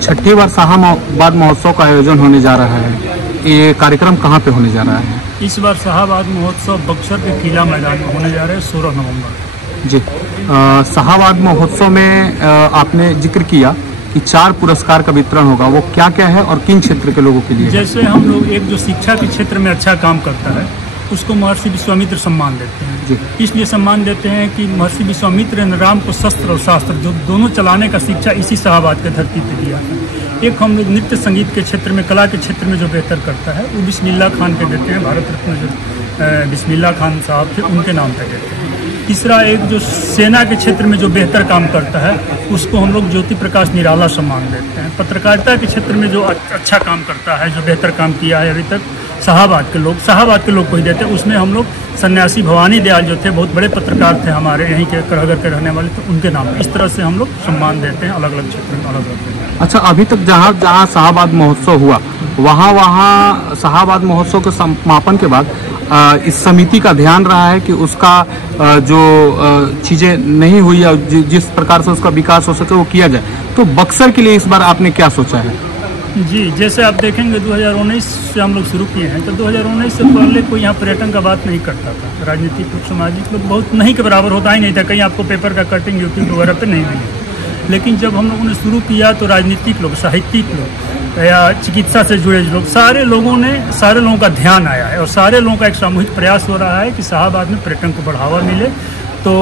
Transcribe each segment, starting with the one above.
छठी बार शाहाबाद महोत्सव का आयोजन होने जा रहा है, ये कार्यक्रम कहाँ पे होने जा रहा है? इस बार शाहाबाद महोत्सव बक्सर के किला मैदान में होने जा रहे हैं 16 नवंबर। जी, शाहाबाद महोत्सव में आपने जिक्र किया कि 4 पुरस्कार का वितरण होगा, वो क्या क्या है और किन क्षेत्र के लोगों के लिए? जैसे हम लोग एक जो शिक्षा के क्षेत्र में अच्छा काम करता है उसको महर्षि विश्वामित्र सम्मान देते हैं जी। इसलिए सम्मान देते हैं कि महर्षि विश्वामित्र ने राम को शस्त्र और शास्त्र जो दोनों चलाने का शिक्षा इसी शाहाबाद के धरती पे दिया है। एक हम लोग नृत्य संगीत के क्षेत्र में, कला के क्षेत्र में जो बेहतर करता है वो बिस्मिल्लाह खान के देते हैं, भारत रत्न जो बिस्मिल्लाह खान साहब थे उनके नाम पे देते हैं। तीसरा एक जो सेना के क्षेत्र में जो बेहतर काम करता है उसको हम लोग ज्योति प्रकाश निराला सम्मान देते हैं। पत्रकारिता के क्षेत्र में जो अच्छा काम करता है, जो बेहतर काम किया है अभी तक, शाहाबाद के लोग को ही देते हैं। उसमें हम लोग सन्यासी भवानी दयाल जो थे, बहुत बड़े पत्रकार थे हमारे यहीं के करहगर के रहने वाले, तो उनके नाम इस तरह से हम लोग सम्मान देते हैं अलग अलग क्षेत्र में, अलग अलग। अच्छा, अभी तक जहाँ शाहाबाद महोत्सव हुआ वहाँ शाहाबाद महोत्सव के समापन के बाद इस समिति का ध्यान रहा है कि उसका जो चीजें नहीं हुई या जिस प्रकार से उसका विकास हो सके वो किया जाए। तो बक्सर के लिए इस बार आपने क्या सोचा है? जी, जैसे आप देखेंगे 2019 से हम लोग शुरू किए हैं, तो 2019 से पहले कोई यहाँ पर्यटन का बात नहीं करता था। राजनीतिक लोग, सामाजिक लोग बहुत नहीं के बराबर होता ही नहीं था, कहीं आपको पेपर का कटिंग यूट्यूब वगैरह पे नहीं मिली। लेकिन जब हम लोगों ने शुरू किया तो राजनीतिक लोग, साहित्यिक लोग या चिकित्सा से जुड़े लोग, सारे लोगों का ध्यान आया है और सारे लोगों का एक सामूहिक प्रयास हो रहा है कि शाहाबाद में पर्यटन को बढ़ावा मिले। तो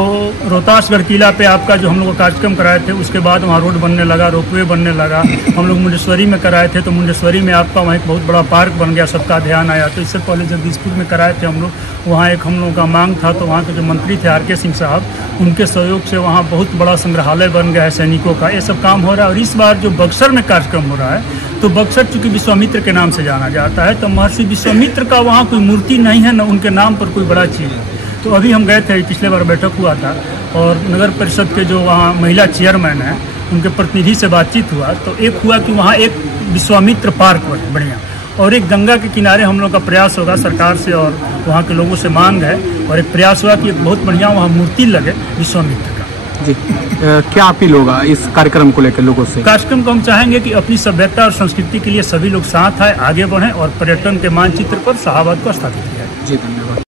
रोहतासगढ़ किला पे आपका जो हम लोग कार्यक्रम कराए थे, उसके बाद वहाँ रोड बनने लगा, रोपवे बनने लगा। हम लोग मुंडेश्वरी में कराए थे तो मुंडेश्वरी में आपका वहाँ एक बहुत बड़ा पार्क बन गया, सबका ध्यान आया। तो इससे पहले जगदीशपुर में कराए थे हम लोग, वहाँ एक हम लोगों का मांग था, तो वहाँ के जो मंत्री थे RK सिंह साहब, उनके सहयोग से वहाँ बहुत बड़ा संग्रहालय बन गया है सैनिकों का। ये सब काम हो रहा है। और इस बार जो बक्सर में कार्यक्रम हो रहा है, तो बक्सर चूँकि विश्वामित्र के नाम से जाना जाता है, तो महर्षि विश्वामित्र का वहाँ कोई मूर्ति नहीं है, न उनके नाम पर कोई बड़ा चीज़ है। तो अभी हम गए थे, पिछले बार बैठक हुआ था और नगर परिषद के जो वहाँ महिला चेयरमैन हैं उनके प्रतिनिधि से बातचीत हुआ, तो एक हुआ कि वहाँ एक विश्वामित्र पार्क बढ़िया और एक गंगा के किनारे हम लोग का प्रयास होगा सरकार से और वहाँ के लोगों से मांग है, और एक प्रयास हुआ कि एक बहुत बढ़िया वहाँ मूर्ति लगे विश्वामित्र का। जी, क्या अपील होगा इस कार्यक्रम को लेकर लोगों से? कार्यक्रम को हम चाहेंगे कि अपनी सभ्यता और संस्कृति के लिए सभी लोग साथ आए, आगे बढ़ें और पर्यटन के मानचित्र पर शाहाबाद को स्थापित किया जाए। जी, धन्यवाद।